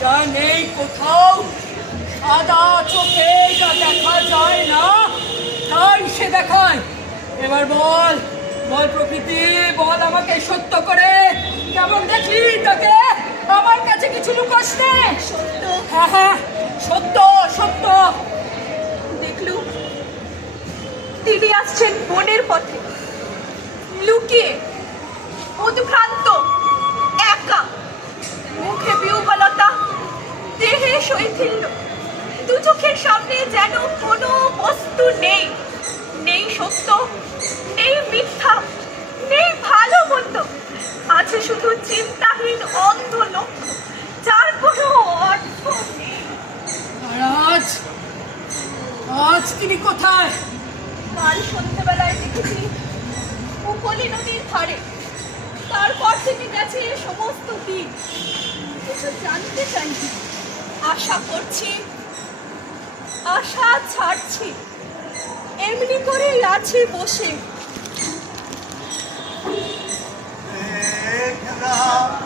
যা নেই কোথাও, সাদা চোখে যা দেখা যায় না, তাই সে দেখায়। এবার বল বল প্রকৃতি, বল আমাকে সত্য করে। কেমন দেখলি তোকে? আমার কাছে কিছু লুকোস নে। সত্য হ্যাঁ হ্যাঁ সত্য সত্য। দেখলু, তিনি আসছেন বনের পথে। লুকিয়ে মধুভ্রান্ত একা। শৈথিল্য। দু চোখের সামনে যেন কোনো বস্তু নেই। নেই সত্য নেই মিথ্যা নেই ভালো মন্দ। আছে শুধু চিন্তাহীন অন্ধ লক্ষ্য যার কোনো অর্থ নেই। আজ আজ তিনি কোথায়? কাল সন্ধ্যেবেলায় দেখেছি উপলি নদীর ধারে। তারপর থেকে গেছে সমস্ত দিন। কিছু জানতে চাইছি আশা করছি আশা ছাড়ছি। এমনি করেই আছি বসে।